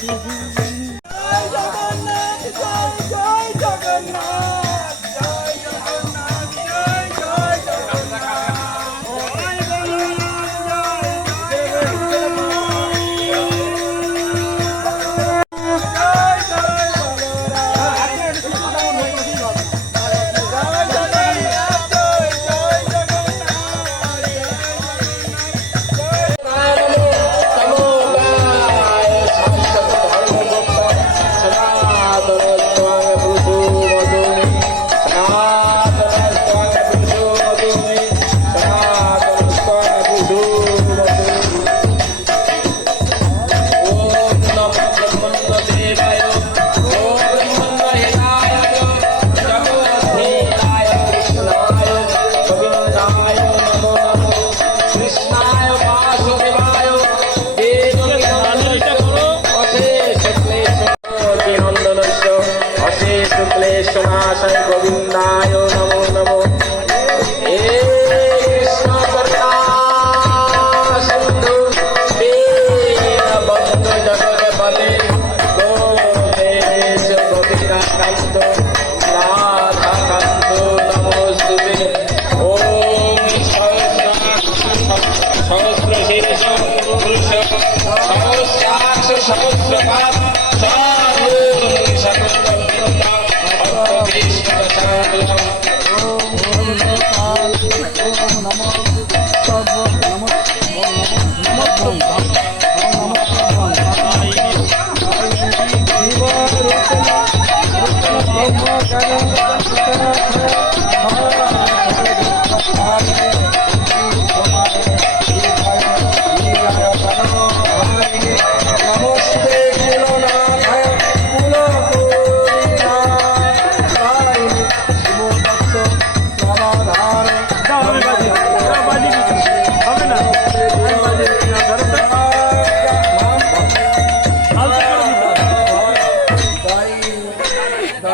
Mm-hmm. অশেষ ক্লেশ নাশায় গোবিন্দায় নমো নমো সহস্রপাত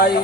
आई